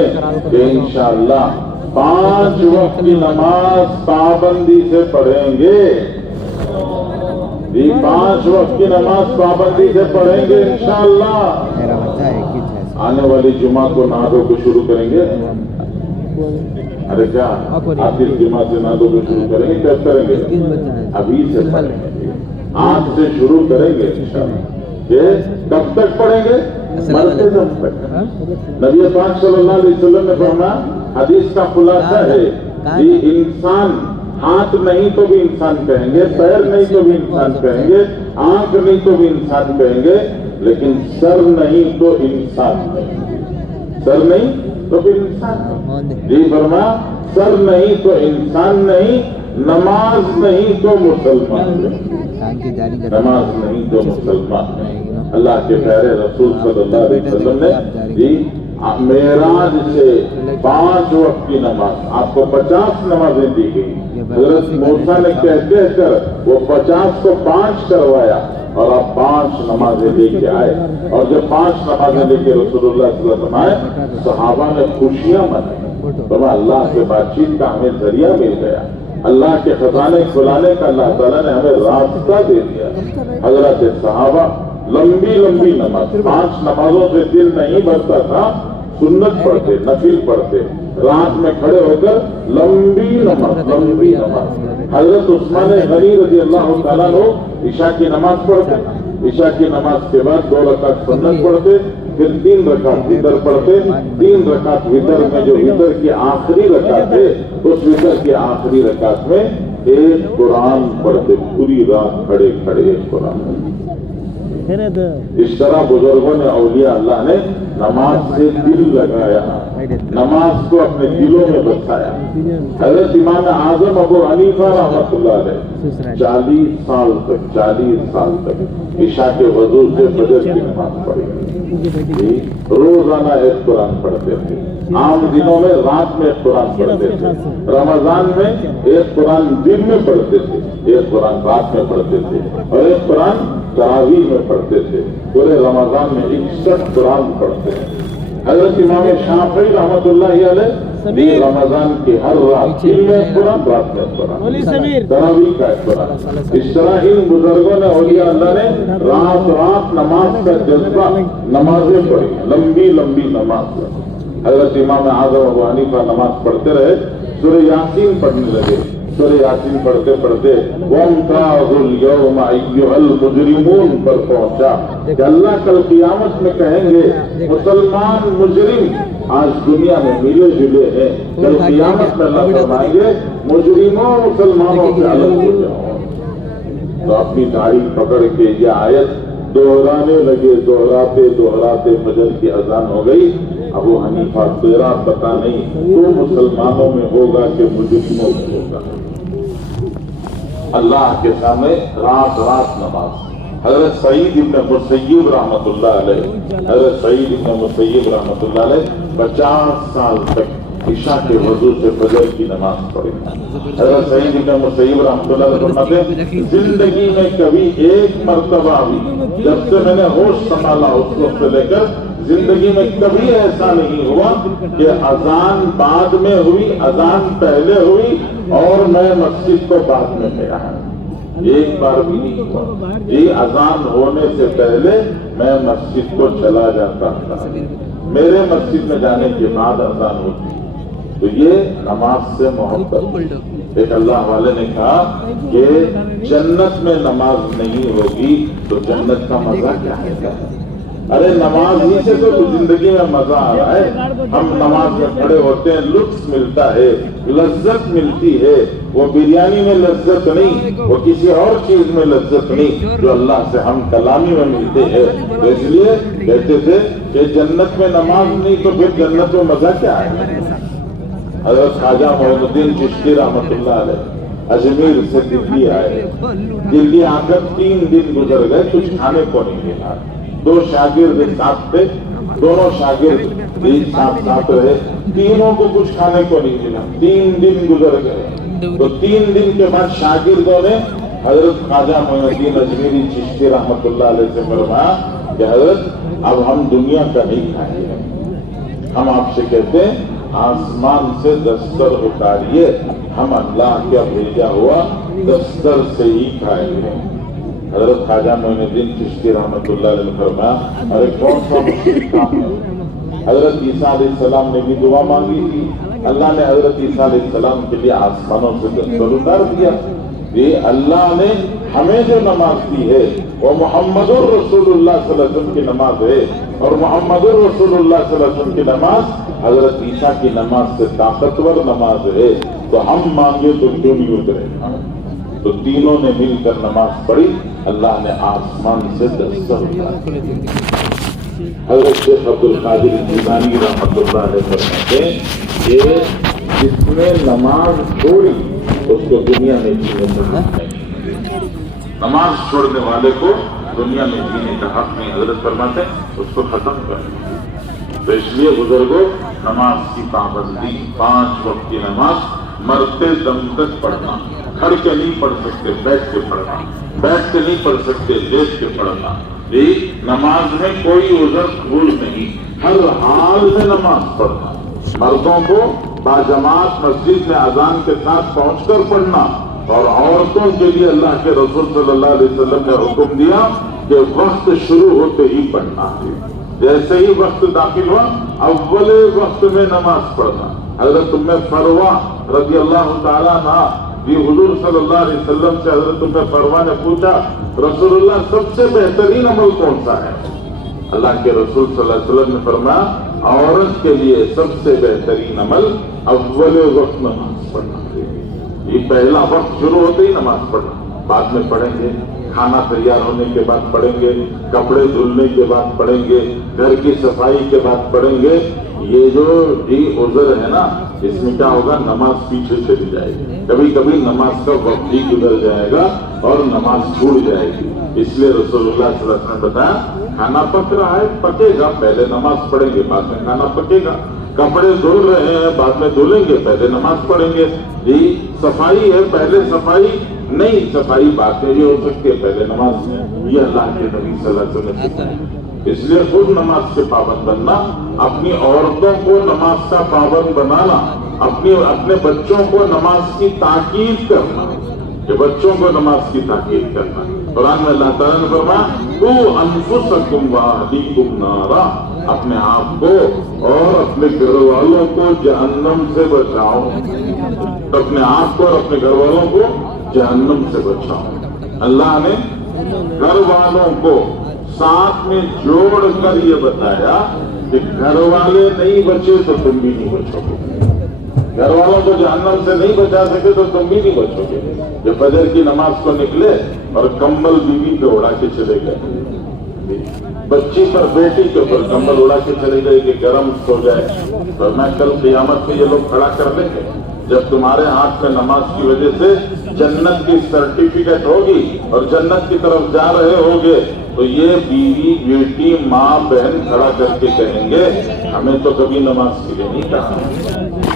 کہ انشاءاللہ 5 وقت کی نماز پابندی سے پڑھیں گے. جی 5 وقت کی نماز پابندی سے پڑھیں گے انشاءاللہ. آنے والی جمعہ کو نمازوں کو شروع کریں گے. ارے کیا آخر جمعہ سے نمازوں کو شروع کریں گے؟ کب کریں گے؟ ابھی سے پڑھیں گے. آج سے شروع کریں گے انشاءاللہ. یہ کب تک پڑھیں گے؟ مرتے دم تک. نبی پاک صلی اللہ علیہ وسلم نے فرمایا، حدیث کا خلاصہ ہے کہ انسان ہاتھ نہیں تو بھی انسان کہیں گے، پیر نہیں تو بھی انسان کہیں گے، آنکھ نہیں تو بھی انسان کہیں گے، لیکن سر نہیں تو انسان نہیں. سر نہیں تو پھر انسان. جی فرمایا سر نہیں تو انسان نہیں، نماز نہیں تو مسلمان نہیں. نماز نہیں تو مسلمان نہیں. اللہ کے پیارے رسول صلی اللہ علیہ وسلم نے جی معراج سے 5 وقت کی نماز، آپ کو 50 نمازیں دی گئی. حضرت موسیٰ نے کہتے کر وہ 50 کو 5 کروایا اور آپ 5 نمازیں لے کے آئے. اور جب 5 نمازیں لے کے رسول اللہ صلی اللہ علیہ وسلم آئے، صحابہ نے خوشیاں منائی. تو اللہ سے بات چیت کا ہمیں ذریعہ مل گیا. اللہ کے خزانے کھلانے کا اللہ تعالیٰ نے ہمیں راستہ دے دیا. حضرت صحابہ لمبی لمبی نماز، 5 نمازوں سے دل نہیں بھرتا تھا، سنت پڑھتے، نفل پڑھتے، رات میں کھڑے ہو کر لمبی نماز لمبی نماز. حضرت عثمان غنی رضی اللہ تعالیٰ عنہ عشاء کی نماز پڑھتے، عشاء کی نماز کے بعد 2 رکعت سنت پڑھتے، پھر 3 رکعت وتر پڑھتے. 3 رکعت وتر میں جو وتر کی آخری رکعت ہے، اس وتر کی آخری رکعت میں ایک قرآن پڑھتے. پوری رات کھڑے کھڑے ایک قرآن. اس طرح بزرگوں نے، اولیاء اللہ نے نماز سے دل لگایا، نماز کو اپنے دلوں میں بسایا. حضرت امام اعظم ابو حنیفہ رحمۃ اللہ علیہ 40 سال تک عشاء کے وضو سے فجر کی نماز پڑھی. روزانہ ایک قرآن پڑھتے تھے. عام دنوں میں رات میں ایک قرآن پڑھتے تھے. رمضان میں ایک قرآن دن میں پڑھتے تھے، ایک قرآن رات میں پڑھتے تھے، اور ایک قرآن تراویح میں پڑھتے تھے. پورے رمضان میں 61 قرآن پڑھتے ہیں. حضرت امام شافعی رحمۃ اللہ علیہ رمضان کی ہر رات دن میں قرآن، رات میں قرآن، تراویح کا ایک قرآن. اس طرح ان بزرگوں نے، اولیاء اللہ نے رات رات نماز کا جذبہ، نمازیں پڑھی، لمبی لمبی نماز. حضرت امام اعظم ابو حنیفہ نماز پڑھتے رہے، سورہ یاسین پڑھنے لگے. سورہ یاسین پڑھتے پڑھتے وَامْتَازُوا الْيَوْمَ أَيُّهَا الْمُجْرِمُونَ پر پہنچا کہ اللہ کل قیامت میں کہیں گے مسلمان مجرم آج دنیا میں ملے جلے ہیں، کل قیامت میں اللہ فرمائیں گے مجرموں مسلمانوں سے الگ ہو جاؤ. تو اپنی داڑھی پکڑ کے یہ آیت دہرانے لگے. دہراتے دہراتے فجر کی اذان ہو گئی. ابو حنیفہ تیرا پتہ نہیں تو مسلمانوں میں ہوگا کہ مجرموں میں ہوگا. اللہ کے سامنے رات رات نماز. حضرت سعید ابن مسیب رحمۃ اللہ علیہ، حضرت سعید ابن مسیب رحمۃ اللہ علیہ 50 سال تک عشاء کے وضو سے فجر کی نماز پڑھی. حضرت سعید ابن مسیب رحمۃ اللہ علیہ فرماتے ہیں زندگی میں کبھی ایک مرتبہ بھی، جب سے میں نے ہوش سنبھالا اس وقت سے لے کر زندگی میں کبھی ایسا نہیں ہوا کہ اذان بعد میں ہوئی، اذان پہلے ہوئی اور میں مسجد کو بعد میں گیا. ایک بار بھی نہیں ہوا. یہ اذان ہونے سے پہلے میں مسجد کو چلا جاتا تھا، میرے مسجد میں جانے کے بعد اذان ہوتی. تو یہ نماز سے محبت. ایک اللہ والے نے کہا کہ جنت میں نماز نہیں ہوگی تو جنت کا مزہ کیا ہے؟ ارے نماز ہی سے تو زندگی میں مزہ آ رہا ہے. ہم نماز میں کھڑے ہوتے ہیں، لطف ملتا ہے، لذت ملتی ہے. وہ بریانی میں لذت نہیں، وہ کسی اور چیز میں لذت نہیں جو اللہ سے ہم کلامی میں ملتے ہیں. تو اس لیے کہتے تھے کہ جنت میں نماز نہیں تو پھر جنت میں مزہ کیا ہے. حضرت خواجہ معین الدین چشتی رحمۃ اللہ علیہ اجمیر سے دلی آئے. دلی آ کر 3 دن گزر گئے، کچھ کھانے کو نہیں ملا. 2 شاگرد ساتھ تھے، دونوں شاگرد ایک ساتھ رہے، تینوں کو کچھ کھانے کو نہیں ملا. 3 دن گزر گئے. تو 3 دن کے بعد شاگردوں نے حضرت خواجہ معین الدین اجمیری چشتی رحمۃ اللہ علیہ سے فرمایا کہ حضرت اب ہم دنیا کا نہیں کھائیں گے، ہم آپ سے کہتے ہیں آسمان سے دستر اتاریے، ہم اللہ کا بھیجا ہوا دستر سے ہی کھائیں گے۔ حضرت خواجہ معین الدین چشتی رحمۃ اللہ علیہ نے فرمایا ارے کون سا مشکل کام ہے؟ حضرت عیسیٰ علیہ السلام نے بھی دعا مانگی تھی، اللہ نے حضرت عیسیٰ علیہ السلام کے لیے آسمانوں سے دستر اتار دیا۔ یہ اللہ نے ہمیں جو نماز دی ہے وہ محمد الرسول اللہ صلی اللہ علیہ وسلم کی نماز ہے، اور محمد الرسول اللہ صلی اللہ علیہ وسلم کی نماز حضرت عیسیٰ کی نماز سے طاقتور نماز ہے، تو ہم مانگے تو کیوں نہیں اترے گا؟ تو تینوں نے مل کر نماز پڑھی، اللہ نے آسمان سے دستر اتارا۔ حضرت شیخ عبد القادر جیلانی رحمۃ اللہ علیہ فرماتے ہیں کہ جس نے نماز چھوڑی اس کو دنیا میں جینے کا حق نہیں، نماز چھوڑنے والے کو دنیا میں جینے کا حق نہیں، حضرت فرماتے ہیں اس کو ختم کر۔ تو اس لیے بزرگوں نماز کی پابندی، 5 وقت کی نماز مرتے دم تک پڑھنا، کھڑ کے نہیں پڑھ سکتے بیٹھ کے پڑھنا، بیٹھ کے نہیں پڑھ سکتے لیٹ کے پڑھنا۔ نماز میں کوئی عذر قبول نہیں، ہر حال میں نماز پڑھنا، مردوں کو باجماعت مسجد میں اذان کے ساتھ پہنچ کر پڑھنا، اور عورتوں کے لیے اللہ کے رسول صلی اللہ علیہ وسلم نے حکم دیا کہ وقت شروع ہوتے ہی پڑھنا ہے، جیسے ہی وقت داخل ہوا اول وقت میں نماز پڑھنا۔ حضرت ام فروہ رضی اللہ تعالیٰ عنہ یہ حضور صلی اللہ علیہ وسلم سے حضرت ام فروہ نے پوچھا رسول اللہ سب سے بہترین عمل کون سا ہے؟ اللہ کے رسول صلی اللہ علیہ وسلم نے فرمایا عورت کے لیے سب سے بہترین عمل اول وقت نماز پڑھنا ہے۔ یہ پہلا وقت شروع ہوتے ہی نماز پڑھنا، بعد میں پڑھیں گے، کھانا تیار ہونے کے بعد پڑھیں گے، کپڑے دھلنے کے بعد پڑھیں گے، گھر کی صفائی کے بعد پڑھیں گے۔ یہ جو عذر ہے نا اس میں کیا ہوگا، نماز پیچھے چلی جائے گی، کبھی کبھی نماز کا وقت بھی گزر جائے گا اور نماز چھوٹ جائے گی۔ اس لیے رسول اللہ صلی اللہ علیہ وسلم نے بتایا کھانا پک رہا ہے پکے گا، پہلے نماز پڑھیں گے بعد میں کھانا پکے گا، کپڑے دھل رہے ہیں بعد میں دھلیں گے پہلے نماز پڑھیں گے، جی صفائی ہے پہلے صفائی نہیں، صفائی بعد میں بھی ہو سکتی ہے پہلے نماز۔ یہ اللہ کے نبی صلی اللہ علیہ وسلم نے سکھایا۔ اس لیے خود نماز کے پابند بننا، اپنی عورتوں کو نماز کا پابند بنانا، اپنے بچوں کو نماز کی تاکید کرنا، کہ بچوں کو نماز کی تاکید کرنا۔ قرآن میں اللہ تعالیٰ نے فرمایا قوا انفسکم واہلیکم نارا، اپنے آپ کو اور اپنے گھر والوں کو جہنم سے بچاؤ، اپنے آپ کو اور اپنے گھر والوں کو جہنم سے بچاؤ۔ اللہ نے گھر والوں کو ساتھ میں جوڑ کر یہ بتایا کہ گھر والے نہیں بچے تو تم بھی نہیں بچو گے، گھر والوں کو جہنم سے نہیں بچا سکے تو تم بھی نہیں بچو گے۔ جب فجر کی نماز کو نکلے اور کمبل بیوی پہ اڑا کے چلے گئے، بچی پر بیٹی کے اوپر کمبل اڑا کے چلے گئے کہ گرم سو جائے، اور میں کل قیامت میں یہ لوگ کھڑا کر لیں گے جب تمہارے ہاتھ میں نماز کی وجہ سے جنت کی سرٹیفکیٹ ہوگی اور جنت کی طرف جا رہے ہوگے، تو یہ بیوی بیٹی ماں بہن کھڑا کر کے کہیں گے ہمیں تو کبھی نماز کے لیے نہیں کہا،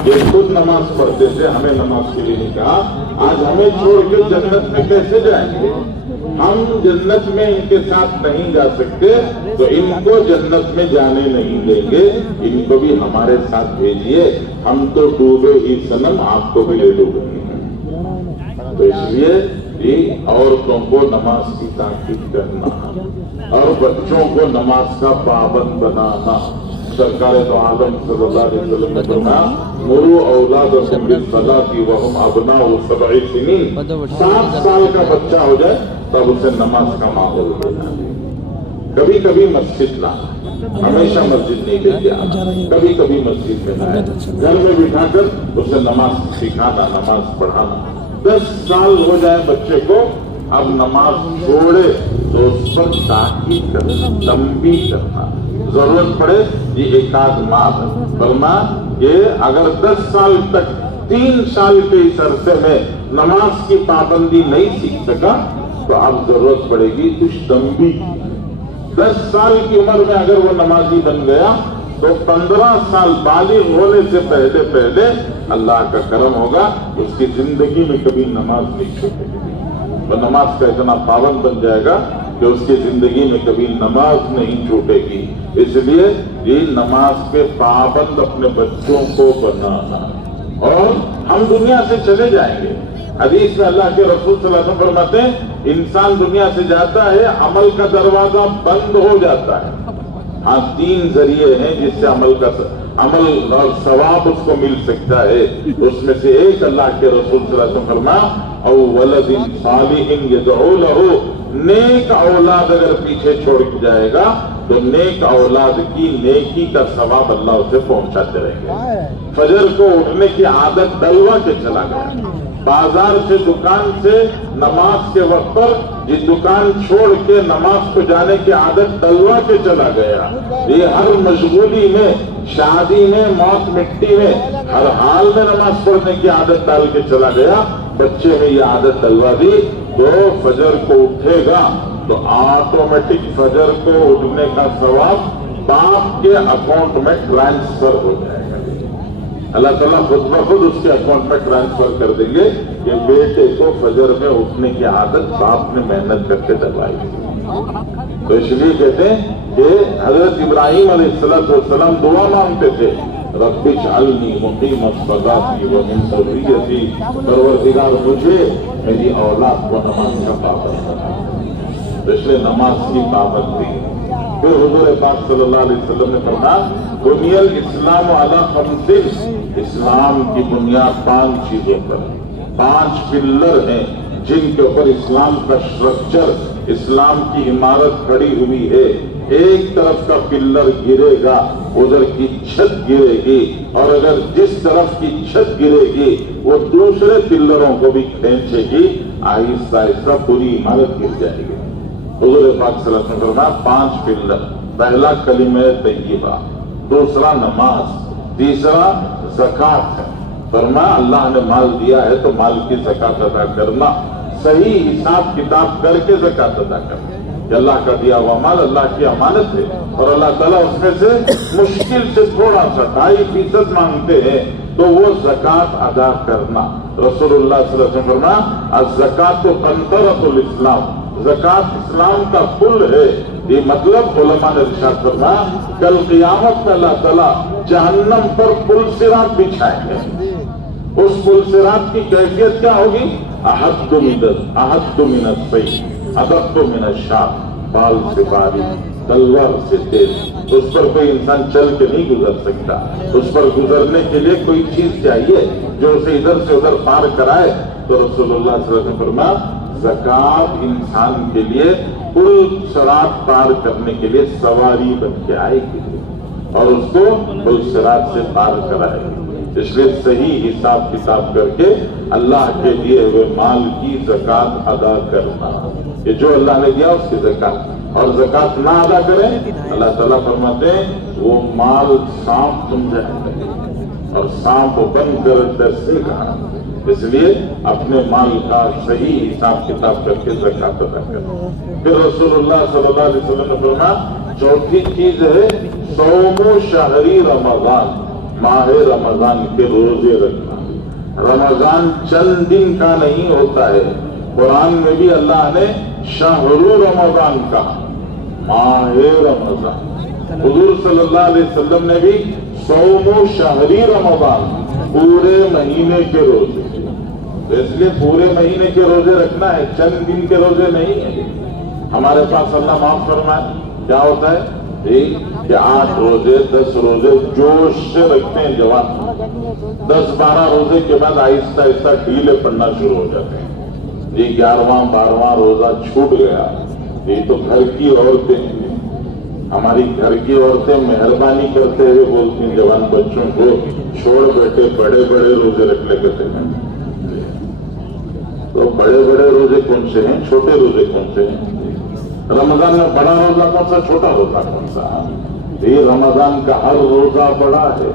یہ خود نماز پڑھتے تھے ہمیں نماز کے لیے نہیں کہا، آج ہمیں چھوڑ کے جنت میں کیسے جائیں گے؟ ہم جنت میں ان کے ساتھ نہیں جا سکتے تو ان کو جنت میں جانے نہیں دیں گے، ان کو بھی ہمارے ساتھ بھیجیے، ہم تو ڈوبے ہی صنم آپ کو بھی لے ڈوبیں گے۔ تو اس لیے عورتوں کو نماز کی تاکید کرنا اور بچوں کو نماز کا پابند بنانا۔ سرکار تو عالم صلی اللہ علیہ وسلم نے فرمایا مروا اولادکم بالصلاۃ وهم ابناء 7 سنین، 7 سال کا بچہ ہو جائے تب اسے نماز کا ماحول دینا۔ کبھی کبھی مسجد لانا، ہمیشہ مسجد نہیں لے کے آنا، کبھی کبھی مسجد میں لائے، گھر میں بٹھا کر اسے نماز سکھانا، نماز پڑھانا۔ 10 سال ہو جائے بچے کو، اب نماز چھوڑے تو اس پر تاکید کرنا، تنبیہ کرنا، ضرورت پڑے یہ ایک آدھ ماہ فرمایا کہ اگر 10 سال تک 3 سال کے اس عرصے میں نماز کی پابندی نہیں سیکھ سکا تو اب ضرورت پڑے گی کچھ تنبیہ۔ 10 سال کی عمر میں اگر وہ نمازی بن گیا تو 15 سال بالغ ہونے سے پہلے پہلے اللہ کا کرم ہوگا، اس کی زندگی میں کبھی نماز نہیں چھوٹے گی، وہ نماز کا اتنا پابند بن جائے گا کہ اس کی زندگی میں کبھی نماز نہیں چھوٹے گی. اس لیے یہ نماز کے پابند اپنے بچوں کو بنانا. اور ہم دنیا سے چلے جائیں گے. حدیث میں اللہ کے رسول صلی اللہ علیہ وسلم فرماتے ہیں انسان دنیا سے جاتا ہے عمل کا دروازہ بند ہو جاتا ہے. ہاں 3 ذریعے ہیں جس سے عمل اور ثواب اس کو مل سکتا ہے. اس میں سے ایک اللہ کے رسول صلی اللہ علیہ وسلم فرمایا او ولد صالح یدعو له، نیک اولاد اگر پیچھے چھوڑ کے جائے گا تو نیک اولاد کی نیکی کا ثواب اللہ اسے پہنچاتے رہیں گے. فجر کو اٹھنے کی عادت ڈلوا کے چلا گیا، بازار سے دکان سے نماز کے وقت پر جس دکان چھوڑ کے نماز کو جانے کی عادت ڈلوا کے چلا گیا. یہ ہر مشغولی میں، شادی میں، موت مٹی میں، ہر حال میں نماز پڑھنے کی عادت ڈال کے چلا گیا. بچے میں یہ عادت ڈلوا دی تو فجر کو اٹھے گا تو آٹومیٹک فجر کو اٹھنے کا ثواب باپ کے اکاؤنٹ میں ٹرانسفر ہو جائے گا. اللہ تعالیٰ خود بخود اس کے اکاؤنٹ میں ٹرانسفر کر دیں گے کہ بیٹے کو فجر میں اٹھنے کی عادت باپ نے محنت کر کے ڈلوائی. تو اس لیے کہتے ہیں کہ حضرت ابراہیم علیہ السلام دعا مانگتے تھے رب اجعلنی مقیم الصلاۃ ومن ذریتی، پروردگار مجھے میری اولاد کو نماز کا پابند بنا. اس لیے نماز کی پابندی. پھر حضور پاک صلی اللہ علیہ وسلم نے فرمایا بنی الاسلام علی 5، اسلام کی بنیاد 5 چیزوں پر، 5 پلر ہیں جن کے اوپر اسلام کا اسٹرکچر، اسلام کی عمارت کھڑی ہوئی ہے. ایک طرف کا پلر گرے گا ادھر کی چھت گرے گی، اور اگر جس طرف کی چھت گرے گی وہ دوسرے پلروں کو بھی کھینچے گی، آہستہ آہستہ پوری عمارت گر جائے گی. حضور پاک صلی اللہ علیہ وسلم 5 پلر. پہلا کلمہ طیبہ، دوسرا نماز، تیسرا زکوٰۃ ہے. فرمایا اللہ نے مال دیا ہے تو مال کی زکوٰۃ ادا کرنا، صحیح حساب کتاب کر کے زکوٰۃ ادا کرنا. کہ اللہ کا دیا ہوا مال اللہ کی امانت ہے اور اللہ تعالیٰ اس میں سے مشکل سے تھوڑا سا 2.5% مانگتے ہیں تو وہ زکوٰۃ ادا کرنا. رسول اللہ صلی اللہ علیہ وسلم فرمایا الزکوٰۃ قنطرۃ الاسلام، زکوٰۃ اسلام کا پل ہے. یہ مطلب علماء نے ارشاد فرمایا کل قیامت میں اللہ تعالیٰ جہنم پر پل صراط بچھائیں گے. اس پل صراط کی کیفیت کیا ہوگی؟ احد من السیف، ادق من الشاق، بال سے باری، تلوار سے تیز. اس پر کوئی انسان چل کے نہیں گزر سکتا. اس پر گزرنے کے لیے کوئی چیز چاہیے جو اسے ادھر سے ادھر پار کرائے. تو رسول اللہ صلی اللہ علیہ وسلم فرمایا زکوٰۃ انسان کے لیے پل صراط پار کرنے کے لیے سواری بن کے آئے گی اور اس کو پل صراط سے پار کرائے گی. اس لیے صحیح حساب کتاب کر کے اللہ کے دیے ہوئے مال کی زکوٰۃ ادا کرنا. یہ جو اللہ نے دیا اس کی زکوٰۃ، اور زکوٰۃ نہ ادا کریں اللہ تعالیٰ فرماتے ہیں وہ مال سانپ تم جائے گا اور سانپ بند کر دس سے کہا. اس لیے اپنے مال کا صحیح حساب کتاب کر کے زکوٰۃ ادا کرنا. پھر رسول اللہ صلی اللہ علیہ وسلم نے فرمایا چوتھی چیز ہے صوم شہری رمضان، ماہ رمضان کے روزے رکھنا. رمضان چند دن کا نہیں ہوتا ہے. قرآن میں بھی اللہ نے شہر رمضان کہا، ماہ رمضان. حضور صلی اللہ علیہ وسلم نے بھی صوم شہری رمضان، پورے مہینے کے روزے. اس لیے پورے مہینے کے روزے رکھنا ہے، چند دن کے روزے نہیں ہیں. ہمارے پاس اللہ معاف فرمائے کیا ہوتا ہے کہ 8 روزے 10 روزے جوش سے رکھتے ہیں جوان. 10-12 روزے کے بعد آہستہ آہستہ ڈھیلے پڑنا شروع ہو جاتے ہیں. 11واں 12واں روزہ چھوٹ گیا. یہ تو گھر کی عورتیں ہیں، ہماری گھر کی عورتیں مہربانی کرتے ہوئے بولتی ہیں جوان بچوں کو چھوڑ بیٹھے بڑے بڑے روزے رکھ لے کرتے ہیں. تو بڑے بڑے روزے کون سے ہیں، چھوٹے روزے کون سے ہیں؟ رمضان میں بڑا روزہ کون سا، چھوٹا روزہ کون سا؟ یہ رمضان کا ہر روزہ بڑا ہے.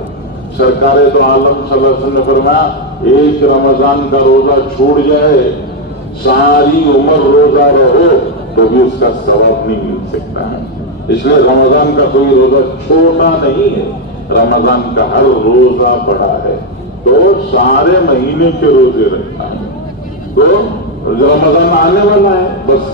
سرکار تو عالم صلی اللہ علیہ وسلم نے فرمایا ایک رمضان کا روزہ چھوٹ جائے ساری عمر روزہ رہو تو بھی اس کا ثواب نہیں مل سکتا ہے. اس لیے رمضان کا کوئی روزہ چھوٹا نہیں ہے، رمضان کا ہر روزہ بڑا ہے. تو سارے مہینے کے روزے رکھنا ہے. تو رمضان آنے والا ہے، بس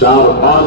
4-5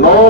9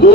2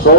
100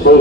100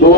2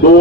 2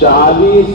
40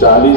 40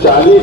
40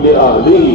li ahlihi,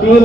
3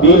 3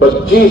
25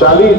40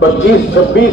25-26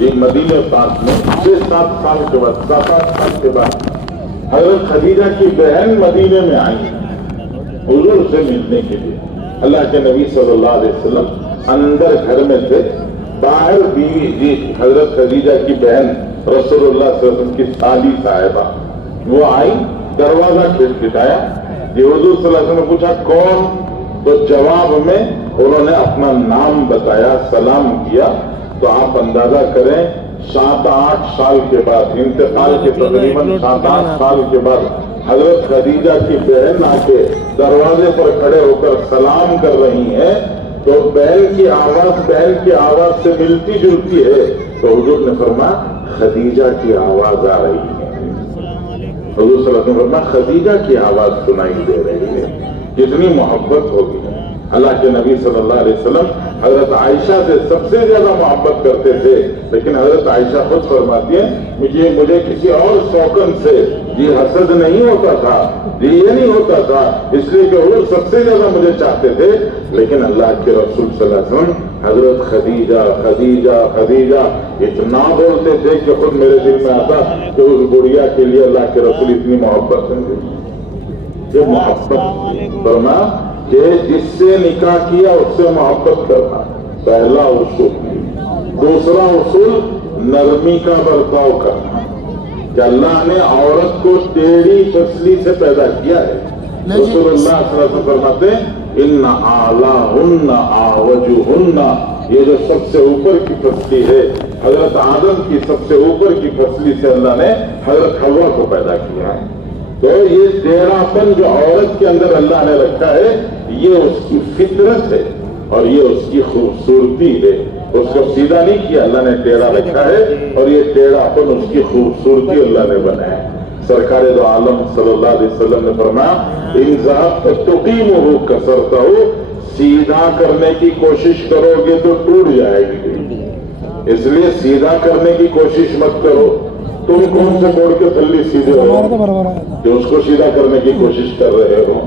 یہ مدینہ پاک میں 6-7 سال کے بعد 7-8 سال کے بعد حضرت خدیجہ کی بہن مدینے میں آئی حضور سے ملنے کے لیے. اللہ کے نبی صلی اللہ علیہ وسلم اندر گھر میں تھے, باہر بیوی جی حضرت خدیجہ کی بہن رسول اللہ صلی اللہ علیہ وسلم کی سالی صاحبہ وہ آئی, دروازہ کھٹکھٹایا. یہ حضور صلی اللہ علیہ وسلم نے پوچھا کون, تو جواب میں انہوں نے اپنا نام بتایا, سلام کیا. تو آپ اندازہ کریں 7-8 سال کے بعد انتقال کے تقریباً 7-8 سال کے بعد حضرت خدیجہ کی بہن آ کے دروازے پر کھڑے ہو کر سلام کر رہی ہیں, تو بہن کی آواز سے ملتی جلتی ہے. تو حضور نے فرمایا خدیجہ کی آواز آ رہی ہے. حضور صلی اللہ علیہ وسلم نے فرمایا خدیجہ کی آواز سنائی دے رہی ہے. کتنی محبت ہوگی. اللہ کے نبی صلی اللہ علیہ وسلم حضرت عائشہ سے سب سے زیادہ محبت کرتے تھے, لیکن حضرت عائشہ خود فرماتی ہیں مجھے کسی اور شوقن سے یہ حسد نہیں ہوتا تھا, یہ نہیں ہوتا تھا, اس لیے کہ حضور سب سے زیادہ مجھے چاہتے تھے, لیکن اللہ کے رسول صلی اللہ علیہ وسلم حضرت خدیجہ خدیجہ خدیجہ اتنا بولتے تھے کہ خود میرے دل میں آتا کہ اس گڑیا کے لیے اللہ کے رسول اتنی محبت کریں گے. یہ محبت کرنا کہ جس سے نکاح کیا اس سے محبت کرنا پہلا اصول. دوسرا اصول نرمی کا برتاؤ کرنا, کہ اللہ نے عورت کو ٹیڑھی پسلی سے پیدا کیا ہے. رسول اللہ صلی اللہ علیہ وسلم فرماتے ہیں ان اعلیہن اعوجہن, یہ جو سب سے اوپر کی پسلی ہے حضرت آدم کی سب سے اوپر کی پسلی سے اللہ نے حضرت حوا کو پیدا کیا ہے. تو یہ ٹیڑھا پن جو عورت کے اندر اللہ نے رکھا ہے یہ اس کی فطرت ہے اور یہ اس کی خوبصورتی ہے. اس کو سیدھا نہیں کیا اللہ نے, ٹیڑھا رکھا ہے اور یہ ٹیڑھا پن اس کی خوبصورتی اللہ نے بنایا. سرکار دو عالم صلی اللہ علیہ وسلم نے فرمایا ان ذات تقیمہ کسرتہ, سیدھا کرنے کی کوشش کرو گے تو ٹوٹ جائے گی, اس لیے سیدھا کرنے کی کوشش مت کرو. تم کون سے توڑ کے تھلی سیدھے ہو جو اس کو سیدھا کرنے کی کوشش کر رہے ہو.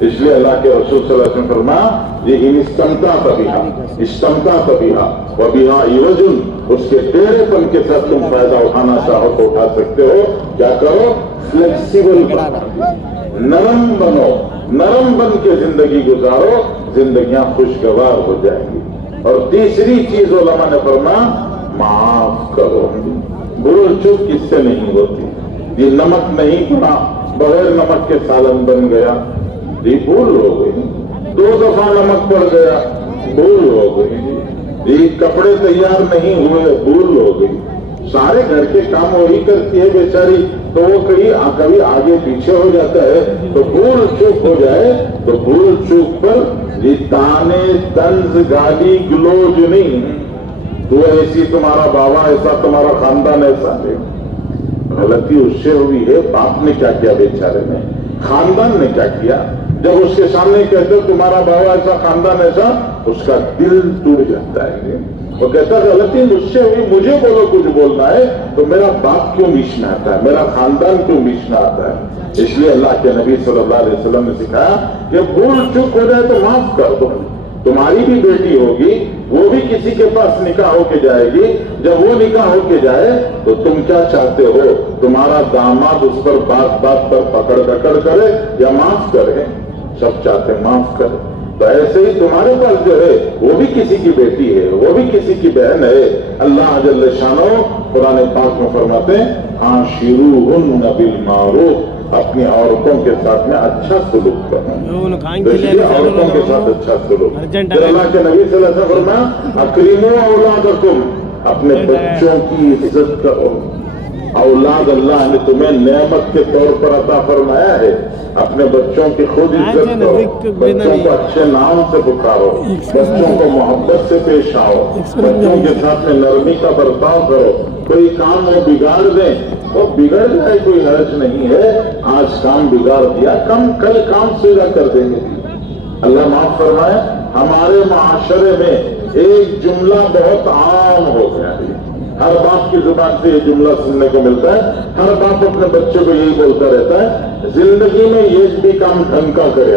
اس لیے اللہ کے رسول صلی اللہ علیہ وسلم فرمایا یہ استمتع تبیہا وبیہا عوجن, اس کے ٹیڑھے پن کے ساتھ تم فائدہ اٹھانا چاہو تو اٹھا سکتے ہو. کیا کرو, فلیکسیبل بنو, نرم بنو, نرم بن کے زندگی گزارو, زندگیاں خوشگوار ہو جائیں گی. اور تیسری چیز علماء نے فرمایا معاف کرو. بھول چوک کس سے نہیں ہوتی. یہ نمک نہیں پڑا, بغیر نمک کے سالن بن گیا, یہ بھول ہو گئی. 2 دفعہ نمک پڑ گیا, بھول ہو گئی. یہ کپڑے تیار نہیں ہوئے, بھول ہو گئی. سارے گھر کے کام وہی کرتی ہے بیچاری, تو وہ کبھی آگے پیچھے ہو جاتا ہے. تو بھول چوک ہو جائے تو بھول چوک پر یہ تانے طنز گالی گلوج نہیں, تو ایسی تمہارا بابا ایسا, تمہارا خاندان ایسا ہے. غلطی اس سے ہوئی ہے, باپ نے کیا کیا بیچارے نے, خاندان نے کیا کیا. جب اس کے سامنے کہتے تمہارا بابا ایسا خاندان ایسا, اس کا دل ٹوٹ جاتا ہے. وہ کہتا غلطی مجھ سے ہوئی, مجھے بولو کچھ بولنا ہے تو میرا باپ کیوں بیچ میں آتا ہے, میرا خاندان کیوں بیچ میں آتا ہے. اس لیے اللہ کے نبی صلی اللہ علیہ وسلم نے سکھایا کہ بھول چک ہو جائے تو معاف کر دو. تمہاری بھی بیٹی ہوگی, وہ بھی کسی کے پاس نکاح ہو کے جائے گی. جب وہ نکاح ہو کے جائے تو تم کیا چاہتے ہو, تمہارا داماد اس پر بات بات پر پکڑ پکڑ کرے یا معاف کرے؟ سب چاہتے معاف کرے. تو ایسے ہی تمہارے پاس جو ہے وہ بھی کسی کی بیٹی ہے, وہ بھی کسی کی بہن ہے. اللہ جل شانہ قرآن پاک میں فرماتے ہیں عاشروہن بالمعروف, اپنی عورتوں کے ساتھ میں اچھا سلوک کرنا, عورتوں کے ساتھ اچھا سلوک. پھر اللہ کے نبی صلی اللہ علیہ وسلم فرمایا اکریموا اولادکم, اپنے بچوں کی عزت کرو. اولاد اللہ نے تمہیں نعمت کے طور پر عطا فرمایا ہے, اپنے بچوں کی خود عزت کرو, بچوں کو اچھے نام سے پکارو, بچوں کو محبت سے پیش آؤ, بچوں کے ساتھ میں نرمی کا برتاؤ کرو. کوئی کام وہ بگاڑ دیں, وہ بگڑ جائے, کوئی حرج نہیں ہے. آج کام بگاڑ دیا, کل کام سیدھا کر دیں گے. اللہ معاف فرمائے. ہمارے معاشرے میں ایک جملہ بہت عام ہو گیا ہے, ہر باپ کی زبان سے یہ جملہ سننے کو ملتا ہے. ہر باپ اپنے بچوں کو یہی بولتا رہتا ہے زندگی میں یہ بھی کام ڈھنگ کا کرے.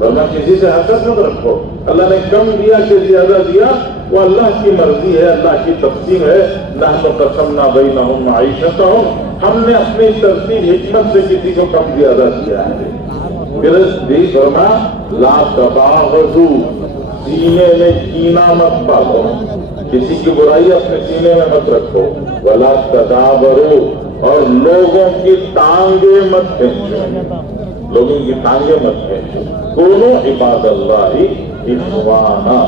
ورنہ کسی سے حسد مت رکھو. اللہ نے کم دیا کہ زیادہ دیا وہ اللہ کی مرضی ہے, اللہ کی تقسیم ہے. نحن قسمنا بینہم معیشتہم, ہم نے اپنی ترتیب حکمت سے کسی کو کم زیادہ کیا ہے. پھر بھی فرمایا لا تباغضوا, سینے میں کینہ مت پالو, کسی کی برائی اپنے سینے میں مت رکھو. ولا تدابروا, اور لوگوں کی ٹانگیں مت کھینچو, لوگوں کی ٹانگیں مت کھینچو. کونوا عباد اللہ اخوانا,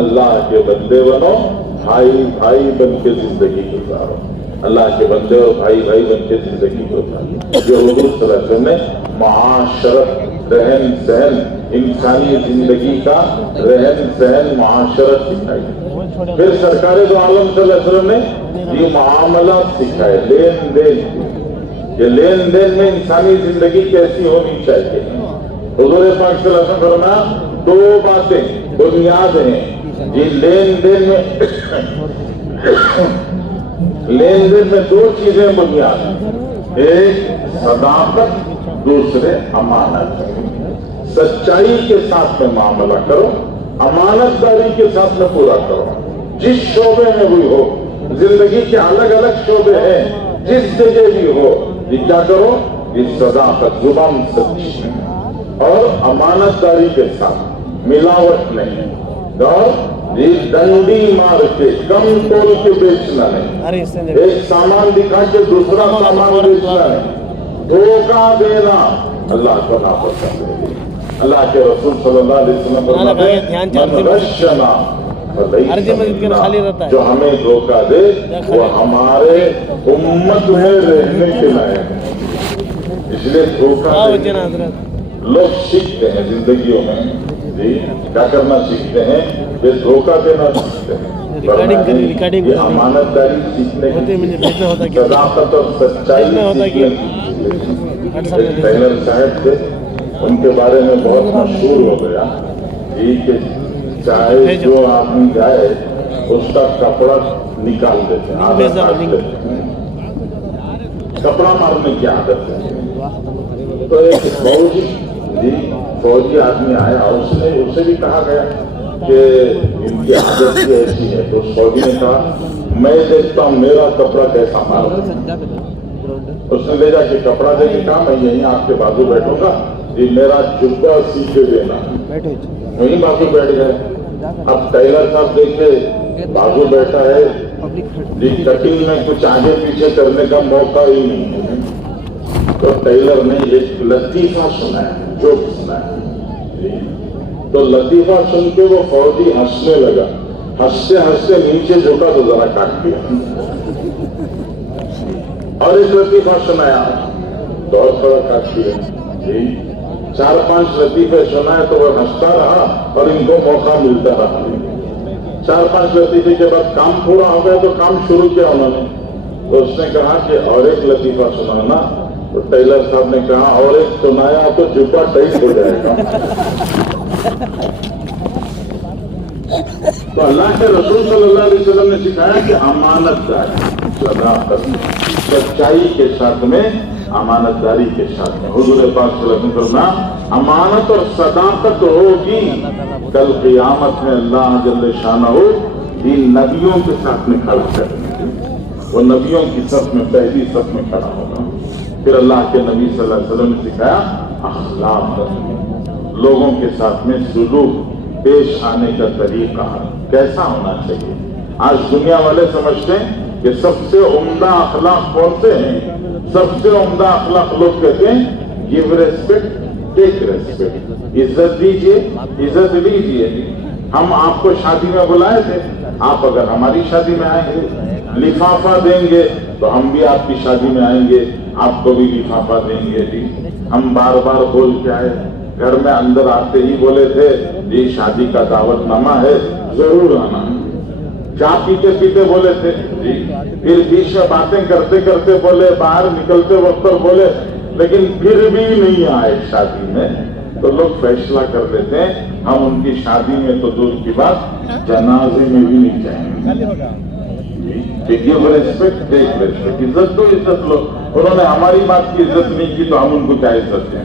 اللہ کے بندے بنو, بھائی بھائی بن کے زندگی گزارو. اللہ کے بندے اور بھائی بھائی بن کے زندگی گزارو. جو حضور صلی اللہ علیہ وسلم نے معاشرت, رہن سہن, انسانی زندگی کا رہن سہن معاشرت سکھائی. پھر سرکار دو عالم صلی اللہ علیہ وسلم نے یہ معاملات سکھائے, لین دین, کہ لین دین میں انسانی زندگی کیسی ہونی چاہیے. حضور پاک صلی اللہ علیہ وسلم فرمایا دو باتیں بنیاد ہیں یہ لین دین میں. لین دین میں دو چیزیں بنیاد, ایک صداقت, دوسرے امانت. سچائی کے ساتھ میں معاملہ کرو, امانت داری کے ساتھ میں پورا کرو. جس شعبے میں بھی ہو, زندگی کے الگ الگ شعبے ہیں, جس جگہ بھی ہو, یہ کیا کرو, یہ صداقت, زبان سچی اور امانت داری کے ساتھ, ملاوٹ نہیں, اور یہ ڈنڈی مار کے کم تول کے بیچنا نہیں, ایک سامان دکھا کے دوسرا سامان بیچنا نہیں, دھوکہ دینا اللہ کو ناپسند ہے. اللہ کے رسول صلی اللہ علیہ وسلم من غشنا جو ہمیں دھوکہ دے وہ ہمارے امت میں رہنے کے لائق ہے. اس لیے دھوکہ لوگ سیکھتے ہیں زندگیوں میں, جی کیا کرنا سیکھتے ہیں, یہ دھوکہ دینا سیکھتے ہیں. یہ امانت داری سیکھنے کی, صداقت اور سچائی سیکھنے کی. ایک ٹیلر صاحب تھے, ان کے بارے میں بہت مشہور ہو گیا کہ چاہے جو آدمی جائے اس کا کپڑا نکال دیتے ہیں, آدھا کاٹ دیتے ہیں, کپڑا مارنے کی عادت ہے. تو ایک فوجی آدمی آیا, اسے بھی کہا گیا کہ ان کی عادت بھی ایسی ہے. تو فوجی نے کہا میں دیکھتا ہوں میرا کپڑا کیسا مارتا. اس نے لے جا کے کپڑا دے کے کہا میں یہیں آپ کے بازو بیٹھوں گا, یہ میرا جبہ سی کے دینا. وہیں بازو بیٹھ گئے. اب ٹیلر صاحب دیکھے بازو بیٹھا ہے, جی کٹنگ میں کچھ آگے پیچھے کرنے کا موقع ہی نہیں ہے. تو ٹیلر نے ایک لطیفہ سنایا, جوک سنایا. تو لطیفہ سن کے وہ فوجی ہنسنے لگا, ہنستے ہنستے نیچے جھکا تو ذرا کاٹ دیا. اور ایک لطیفہ سنایا تو اور تھوڑا کاٹ دیا. 4-5 لطیفے سنائے تو وہ ہنستا رہا اور ان کو موقع ملتا رہا. 4-5 لطیفے کے بعد کام پورا ہو گیا تو کام شروع کیا انہوں نے. تو اس نے کہا کہ اور ایک لطیفہ سنانا. تو ٹیلر صاحب نے کہا اور ایک سنایا تو جبہ ٹائٹ ہو جائے گا. تو اللہ کے رسول صلی اللہ علیہ وسلم نے سکھایا کہ امانت داری, صداقت, سچائی کے ساتھ میں, امانت داری کے ساتھ میں. حضور پاک صلی اللہ علیہ وسلم فرمایا امانت اور صداقت ہوگی کل قیامت میں اللہ جل شانہ ان نبیوں کے ساتھ میں کھڑا کریں گے. وہ نبیوں کی صف میں پہلی صف میں کھڑا ہوگا. پھر اللہ کے نبی صلی اللہ علیہ وسلم نے سکھایا اخلاق, لوگوں کے ساتھ میں سلوک, پیش آنے کا طریقہ کیسا ہونا چاہیے. آج دنیا والے سمجھتے ہیں کہ سب سے عمدہ اخلاق کون سے ہیں. سب سے عمدہ اخلاق لوگ کہتے ہیں گیو ریسپیکٹ, ٹیک ریسپیکٹ, عزت دیجیے, عزت لیجیے. ہم آپ کو شادی میں بلائے تھے, آپ اگر ہماری شادی میں آئیں گے لفافہ دیں گے تو ہم بھی آپ کی شادی میں آئیں گے, آپ کو بھی لفافہ دیں گے. جی ہم بار بار بول کے آئے, گھر میں اندر آتے ہی بولے تھے جی شادی کا دعوت نامہ ہے ضرور آنا. چائے پیتے پیتے بولے تھے جی, پھر بیچ میں باتیں کرتے کرتے بولے, باہر نکلتے وقت پر بولے, لیکن پھر بھی نہیں آئے شادی میں. تو لوگ فیصلہ کر لیتے ہیں ہم ان کی شادی میں تو دور کی بات جنازے میں بھی نہیں جائیں گے. گیو ریسپیکٹ, ٹیک ریسپیکٹ, عزت تو عزت لو. انہوں نے ہماری بات کی عزت نہیں کی تو ہم ان کو کیا عزت دیں.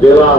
13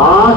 8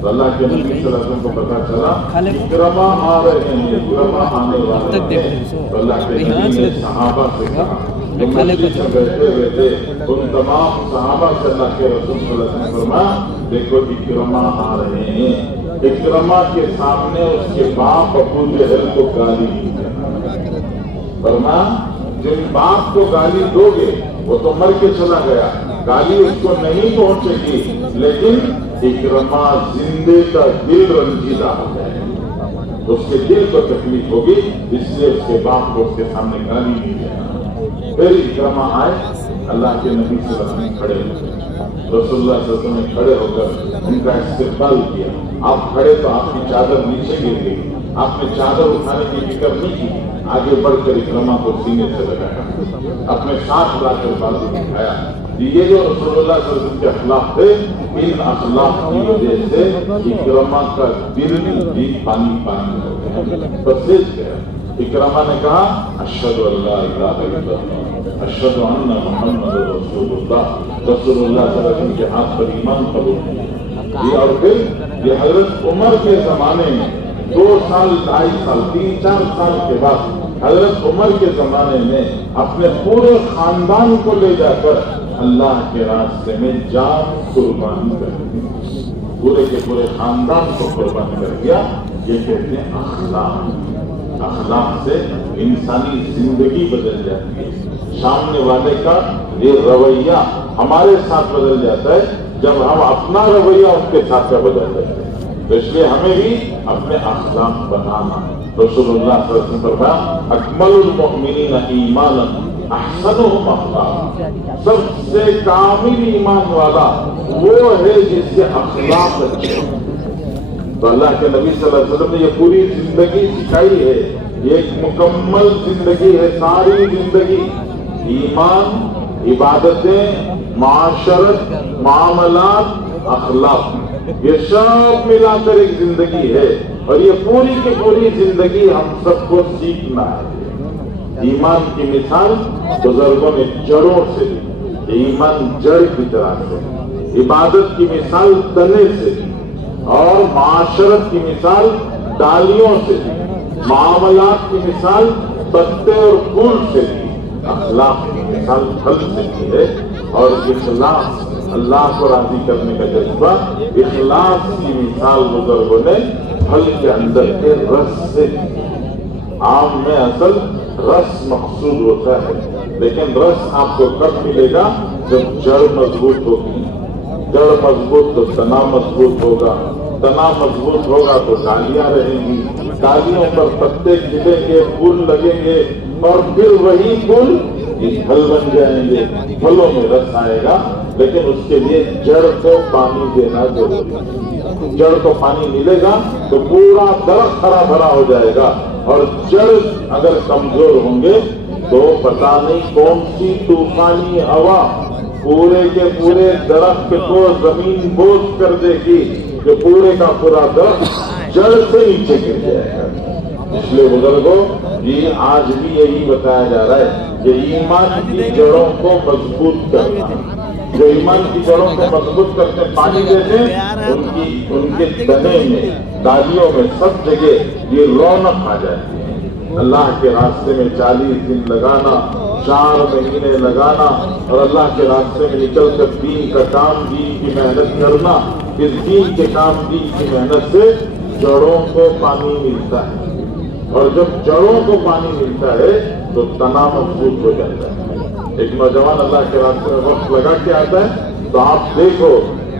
تو اللہ کے نبی صلی اللہ علیہ وسلم کو پتا چلا اکرما آ رہے ہیں، اکرما آنے والے ہیں، تو اللہ کے نبی نے صحابہ سے کہا، جو مسجد میں بیٹھے ہوئے تھے ان تمام صحابہ سے اللہ کے رسول صلی اللہ علیہ وسلم فرمایا دیکھو اکرما آ رہے ہیں۔ اکرما کے سامنے اس کے باپ ابو جہل کو گالی دی، فرمایا جن باپ کو گالی دو گے وہ تو مر کے چلا گیا، گالی اس کو نہیں پہنچے گی، لیکن اکرما زندے کا دل رنجیدہ ہو جائے گا، اس کے دل کو تکلیف ہوگی، اس لیے اس کے باپ کو اس کے سامنے گالی دی جائے۔ پھر اکرما آئے، اللہ کے نبی صلی اللہ علیہ وسلم کھڑے ہوئے، رسول اللہ صلی اللہ علیہ وسلم نے کھڑے ہو کر ان کا استقبال کیا۔ آپ کھڑے تو آپ کی چادر نیچے گر گئی، آپ نے چادر اٹھانے کی فکر نہیں کی، آگے بڑھ کر اکرما کو سینے سے لگایا، اپنے ساتھ لا کر بازو دکھایا۔ یہ جو رسول اللہ صلی اللہ علیہ وسلم کے اخلاق تھے، ان اخلاق کی وجہ سے اکرما کا دل بھی پانی پانی ہو گیا، پسیج گیا۔ اکرما نے کہا اشہد ان لا الہ الا اللہ اشہد ان محمد رسول اللہ، رسول اللہ صلی اللہ علیہ وسلم کے ہاتھ پر ایمان قبول کیا۔ اور پھر یہ حضرت عمر کے زمانے میں 2 سال 2.5 سال 3-4 سال کے بعد حضرت عمر کے زمانے میں اپنے پورے خاندان کو لے جا کر اللہ کے راستے میں جان قربان کر دی، پورے کے پورے خاندان کو قربان کر دیا۔ یہ کہتے ہیں اخلاق، اخلاق سے انسانی زندگی بدل جاتی ہے، سامنے والے کا یہ رویہ ہمارے ساتھ بدل جاتا ہے جب ہم اپنا رویہ ان کے ساتھ بدل جاتے ہیں۔ تو اس لیے ہمیں بھی اپنے اخلاق بنانا، رسول اللہ صلی اللہ علیہ وسلم فرمایا اکمل المؤمنین ایمانا احسنهم اخلاقا، سب سے کامل ایمان والا وہ ہے جس کے اخلاق اچھے ہیں۔ تو اللہ کے نبی صلی اللہ علیہ وسلم نے یہ پوری زندگی سکھائی ہے، یہ ایک مکمل زندگی ہے، ساری زندگی ایمان، عبادتیں، معاشرت، معاملات، اخلاق، یہ سب ملا کر ایک زندگی ہے، اور یہ پوری کی پوری زندگی ہم سب کو سیکھنا ہے۔ ایمان کی مثال بزرگوں نے جڑوں سے دی، ایمان جڑ کی طرح سے، عبادت کی مثال تنے سے دی، اور معاشرت کی مثال ڈالیوں سے دی، معاملات کی مثال پتے اور پھول سے دی، اخلاق کی مثال پھل سے دی ہے۔ اور اخلاص، اللہ کو راضی کرنے کا جذبہ، اخلاص کی مثال بزرگوں نے پھل کے اندر کے رس سے دی۔ آم میں اصل رس مقصود ہوتا ہے، لیکن رس آپ کو کب ملے گا جب جڑ مضبوط ہوگی، جڑ مضبوط تو تنا مضبوط ہوگا، تنا مضبوط ہوگا تو ڈالیاں رہیں گی، ڈالیوں پر پتے کھلیں گے، پھول لگیں گے، اور پھر وہی پھول پھل بن جائیں گے، پھلوں میں رس آئے گا۔ لیکن اس کے لیے جڑ کو پانی دینا ضروری ہے، جڑ کو پانی ملے گا تو پورا درخت ہرا بھرا ہو جائے گا، اور جڑ اگر کمزور ہوں گے تو پتہ نہیں کون سی طوفانی ہوا پورے کے پورے درخت کو زمین بوجھ کر دے گی کہ پورے کا پورا درخت جڑ سے نیچے گر جائے گا۔ اس لیے بزرگوں یہ آج بھی یہی بتایا جا رہا ہے کہ ایمان کی جڑوں کو مضبوط کرنا، جو ایمان کی جڑوں کو مضبوط کرتے پانی دیتے ان کے تنے میں، ڈالیوں میں، سب جگہ یہ رونق آ جاتی ہے۔ اللہ کے راستے میں 40 دن لگانا، 4 مہینے لگانا، اور اللہ کے راستے میں نکل کر دین کا کام، دین کی محنت کرنا، اس دین کے کام، دین کی محنت سے جڑوں کو پانی ملتا ہے، اور جب جڑوں کو پانی ملتا ہے تو تنا مضبوط ہو جاتا ہے۔ ایک نوجوان اللہ کے راستے میں وقت لگا کے آتا ہے تو آپ دیکھو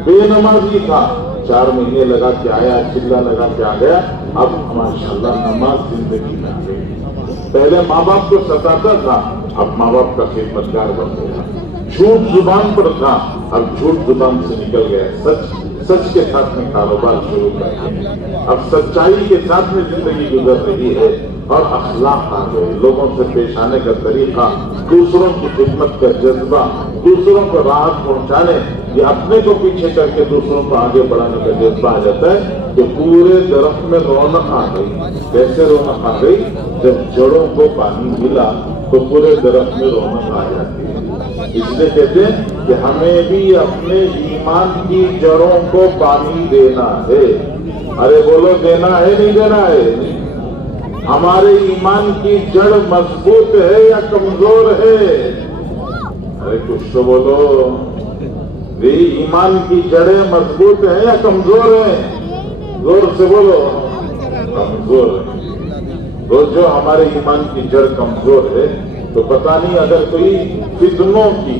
بے نمازی تھا، 4 مہینے لگا کے آیا، چلا لگا کے آ گیا، اب ماشاءاللہ نماز زندگی میں آ گئی۔ پہلے ماں باپ کو ستاتا تھا، اب ماں باپ کا خدمتگار بن گیا۔ جھوٹ زبان پر تھا، اب جھوٹ زبان سے نکل گیا، سچ کے ساتھ میں کاروبار شروع کر دیا، اب سچائی کے ساتھ میں زندگی گزر رہی ہے، اور اخلاق آ گئے، لوگوں سے پیش آنے کا طریقہ، دوسروں کی خدمت کا جذبہ، دوسروں کو راحت پہنچانے، یہ اپنے کو پیچھے کر کے دوسروں کو آگے بڑھانے کا جذبہ آ جاتا ہے کہ پورے درخت میں رونق آ گئی۔ کیسے رونق آ گئی؟ جب جڑوں کو پانی ملا تو پورے درخت میں رونق آ جاتی ہے۔ اس لیے کہتے ہیں کہ ہمیں بھی اپنے ایمان کی جڑوں کو پانی دینا ہے. ارے بولو دینا ہے نہیں دینا ہے؟ ہمارے ایمان کی جڑ مضبوط ہے یا کمزور ہے؟ ارے کچھ تو بولو. ایمان کی جڑیں مضبوط ہیں یا کمزور ہیں؟ زور سے بولو. کمزور ہے. تو جو ہمارے ایمان کی جڑ کمزور ہے تو پتہ نہیں اگر کوئی فتنوں کی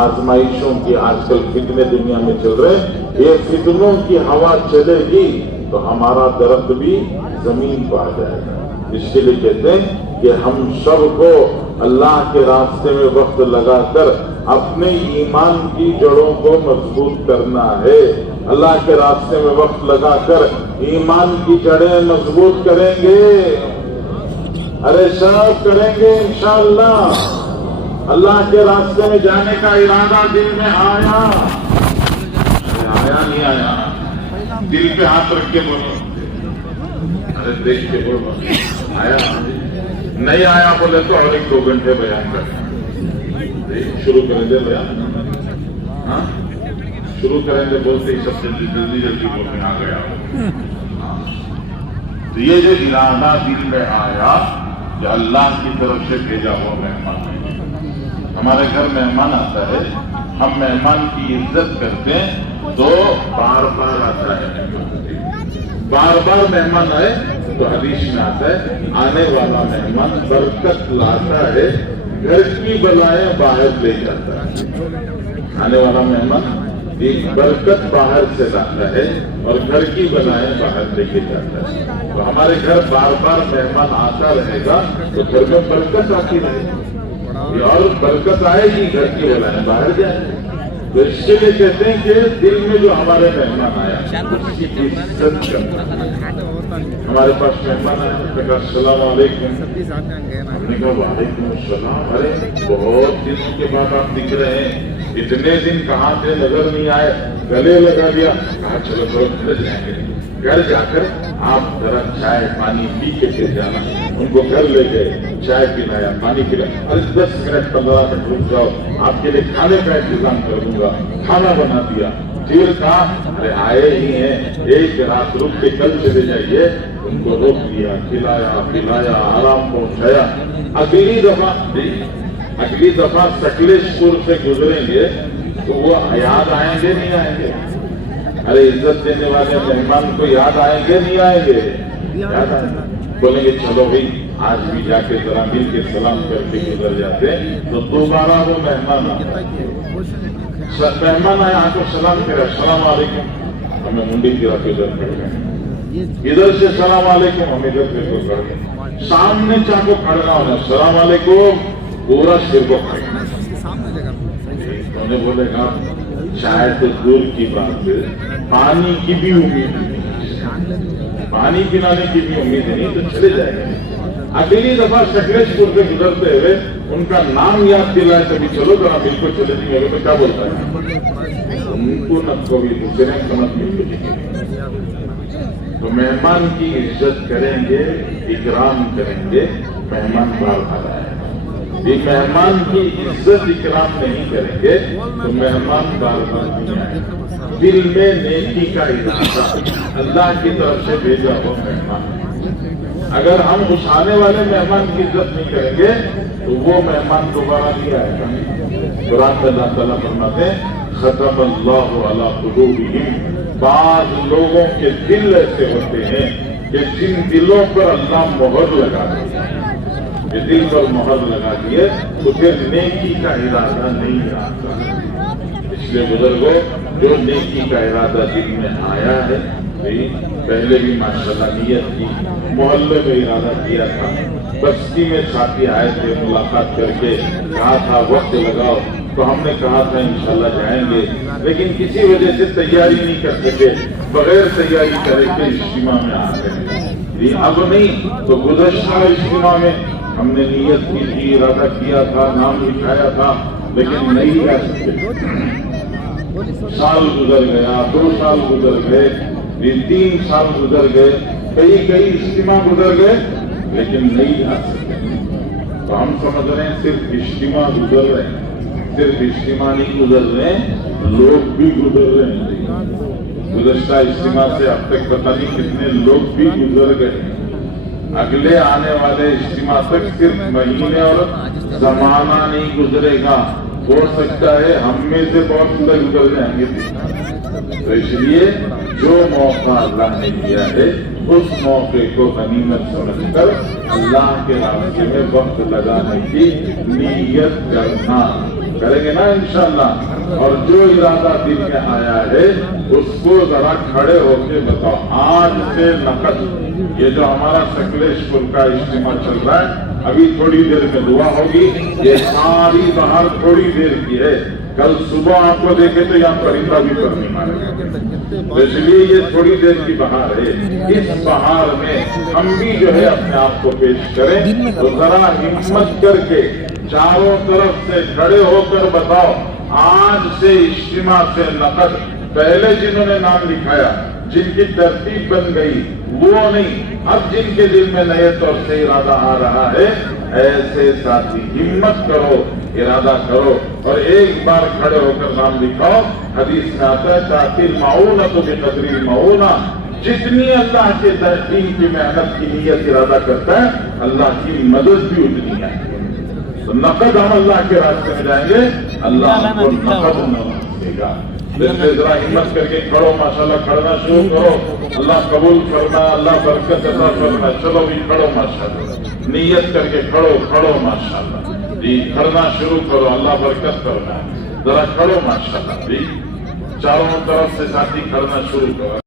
آزمائشوں کی آج کل فتنے دنیا میں چل رہے ہیں، یہ فتنوں کی ہوا چلے گی تو ہمارا درخت بھی زمین پہ آ جائے گا. اس کے لیے کہتے ہیں کہ ہم سب کو اللہ کے راستے میں وقت لگا کر اپنے ایمان کی جڑوں کو مضبوط کرنا ہے. اللہ کے راستے میں وقت لگا کر ایمان کی جڑیں مضبوط کریں گے. ارے سب کریں گے انشاءاللہ. اللہ کے راستے میں جانے کا ارادہ دل میں آیا؟ آیا نہیں آیا؟ دل پہ ہاتھ رکھ کے بولو. ارے دیکھ کے بولو. آیا نہیں آیا بولے تو اور 1-2 گھنٹے بیان کرنا. شروع کریں گے بیان. ہاں شروع کریں گے بولتے ہی سب سے جلدی بول میں آ گیا. تو یہ جو ارادہ دل میں آیا کہ اللہ کی طرف سے بھیجا ہوا مہمان ہے. ہمارے گھر مہمان آتا ہے، ہم مہمان کی عزت کرتے ہیں تو بار بار آتا ہے. بار بار مہمان آئے تو حدیث میں آتا ہے آنے والا مہمان برکت لاتا ہے، گھر کی بلائیں باہر لے جاتا ہے. آنے والا مہمان ایک برکت باہر سے لاتا ہے اور گھر کی بلائیں باہر لے کے جاتا ہے. تو ہمارے گھر بار بار مہمان آتا رہے گا تو گھر میں برکت آتی رہے گی اور برکت آئے گی، گھر کی بلائیں باہر جائیں. تو اس کے لیے کہتے ہیں کہ دل میں جو ہمارے مہمان آیا اس کی عزت کرنا. ہمارے پاس مہمان آیا، کہا السلام علیکم. ہم نے کہا وعلیکم السلام. ارے بہت دنوں کے بعد آپ دکھ رہے ہیں، اتنے دن کہاں تھے نظر نہیں آئے. گلے لگا دیا. کہا چلو تھوڑا گھر جائیں گے. گھر جا کر آپ ذرا چائے پانی پی کے پھر جانا. ان کو گھر لے گئے، چائے پلایا، پانی پلایا. ارے 10 منٹ 15 منٹ رک جاؤ، آپ کے لیے کھانے کا انتظام کر دوں گا. کھانا بنا دیا. پھر کہا ارے آئے ہی ہیں، ایک رات رک کے کل چلے جائیے. ان کو روک لیا، کھلایا پلایا، آرام پہنچایا. اگلی دفعہ سکلیش پور سے گزریں گے تو وہ یاد آئیں گے نہیں آئیں گے؟ ارے عزت دینے والے مہمان کو یاد آئیں گے نہیں آئیں گے؟ یاد آئیں گے. بولیں گے چلو بھائی آج بھی جا کے ذرا مل کے سلام کر کے گزر جاتے تو دوبارہ وہ مہمان آتا. مہمان آیا آپ کو سلام کرے السلام علیکم، ہمیں منڈی گرا کے ادھر کر گئے. ادھر سے السلام علیکم، ہم ادھر سے کو کر گئے. سامنے چاہ کو کھڑنا ہونا السلام علیکم، پورا سر کو کھڑنا. انہوں نے بولے گا شاید تو دور کی بات ہے، پانی کی بھی امید نہیں، پانی پلانے کی بھی امید نہیں تو چلے جائیں گے. اگلی دفعہ سکلیش پور سے گزرتے ہوئے ان کا نام یاد دلائے تبھی چلو ذرا مل کو چلے جائیں گے. تو کیا بولتا ہے ان کو نہ کوئی دوسرے سمجھ مل کو جائیں. تو مہمان کی عزت کریں گے، اکرام کریں گے. مہمان بار بار آئے. یہ مہمان کی عزت اکرام نہیں کریں گے تو مہمان بار بار نہیں آئے. دل میں نیکی کا ارادہ، اللہ کی طرف سے بھیجا ہوا مہمان. اگر ہم اس آنے والے مہمان کی عزت نہیں کریں گے تو وہ مہمان دوبارہ نہیں آئے گا. قرآن میں اللہ تعالیٰ فرماتے ہیں ختم اللہ علی قلوبہم. بعض لوگوں کے دل ایسے ہوتے ہیں کہ جن دلوں پر اللہ مہر لگا دیتے ہیں. دل پر مہر لگا دیے تو پھر نیکی کا ارادہ نہیں آتا. اس لیے بزرگوں جو نیکی کا ارادہ دل میں آیا ہے، پہلے بھی ماشاءاللہ نیت کی، محلے میں ارادہ کیا تھا، بستی میں ساتھی آئے تھے، ملاقات کر کے کہا تھا وقت لگاؤ تو ہم نے کہا تھا انشاءاللہ جائیں گے، لیکن کسی وجہ سے تیاری نہیں کر سکے. بغیر تیاری کرے کے اجتماع میں آ گئے. اب نہیں تو گزشتہ اجتماع میں ہم نے نیت کی تھی، ارادہ کیا تھا، نام لکھایا تھا، لیکن نہیں آ سکے. سال گزر گیا، 2 سال گزر گئے، 3 سال گزر گئے، کئی اجتماع گزر گئے، لیکن نہیں آ سکے. تو ہم سمجھ رہے ہیں صرف اجتماع گزر رہے ہیں، صرف اجتماع نہیں گزر رہے ہیں، لوگ بھی گزر رہے ہیں۔ گزشتہ اجتماع سے اب تک پتہ نہیں کتنے لوگ بھی گزر گئے ہیں۔ اگلے آنے والے اجتماع تک صرف مہینے اور زمانہ نہیں گزرے گا، ہو سکتا ہے ہم میں سے بہت لوگ گزر جائیں گے۔ تو اس لیے جو موقع اللہ نے دیا ہے اس موقع کو غنیمت سمجھ کر اللہ کے راستے میں وقت لگانے کی نیت کرنا، کریں گے نا انشاءاللہ۔ اور جو ارادہ دل میں آیا ہے اس کو ذرا کھڑے ہو کے بتاؤ۔ آج سے نقد یہ جو ہمارا سکلیش پور کا اجتماع چل رہا ہے، ابھی تھوڑی دیر میں دعا ہوگی، یہ ساری بہار تھوڑی دیر کی ہے، کل صبح آپ کو دیکھے تو یہاں پرندہ بھی پر نہیں مارے گا، اس لیے یہ تھوڑی دیر کی بہار ہے۔ اس بہار میں ہم بھی جو ہے اپنے آپ کو پیش کریں، تو ذرا ہمت کر کے چاروں طرف سے کھڑے ہو کر بتاؤ، آج سے اجتماع سے نقد، پہلے جنہوں نے نام لکھایا، جن کی ترتیب بن گئی وہ نہیں، اب جن کے دل میں نیت اور سے ارادہ آ رہا ہے، ایسے ساتھی ہمت کرو، ارادہ کرو اور ایک بار کھڑے ہو کر نام لکھاؤ۔ حدیث میں آتا ہے تاکہ معونۃ بقدر المعونہ، جتنی اللہ کے دین کی محنت کی نیت ارادہ کرتا ہے اللہ کی مدد بھی اتنی ہے۔ تو نقد ہم اللہ کے راستے میں جائیں گے، اللہ ہم کو نقد نہ دے گا۔ جیسے ذرا ہمت کر کے کھڑو، ماشاءاللہ کھڑنا شروع کرو، اللہ قبول کرنا، اللہ برکت عطا کرنا۔ چلو بھی کھڑو ماشاءاللہ، نیت کر کے کھڑو ماشاءاللہ جی، کھڑنا شروع کرو، اللہ برکت کرنا۔ ذرا کھڑو ماشاءاللہ جی، چاروں طرف سے ساتھی کھڑنا شروع کرو۔